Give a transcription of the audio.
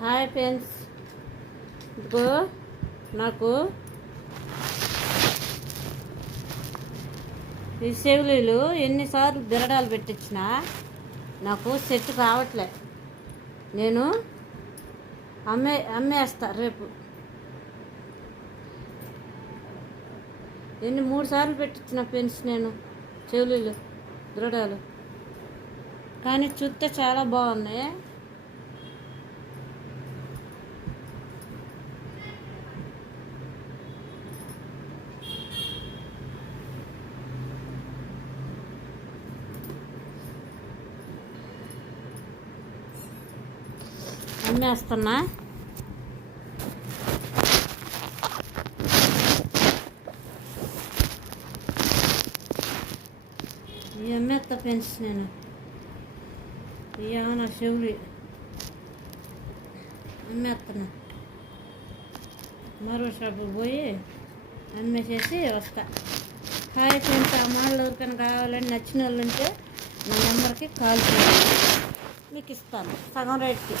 Hi friends, ఇదిగో నాకు ఈ చెవులీలు ఎన్నిసార్లు దిరడాలు పెట్టించినా నాకు సెట్ కావట్లే. నేను అమ్మేస్తా రేపు. ఎన్ని 3 సార్లు పెట్టించిన ఫ్రెండ్స్ నేను చెవులీలు దిరడాలు, కానీ చూస్తే చాలా బాగున్నాయి. అమ్మేస్తున్నా. ఇవి అమ్మేస్తా ఫ్రెండ్స్ నేను. ఇవేమో నా చెవులు అమ్మేస్తున్నా. మరో షాపుకి పోయి అమ్మేసేసి వస్తా. హాయ్ ఫ్రెండ్స్, ఆ మోడల్ ఎవరికైనా కావాలని నచ్చిన వాళ్ళు ఉంటే నా నెంబర్కి కాల్ చేయండి, మీకు ఇస్తాను సగం రేట్కి.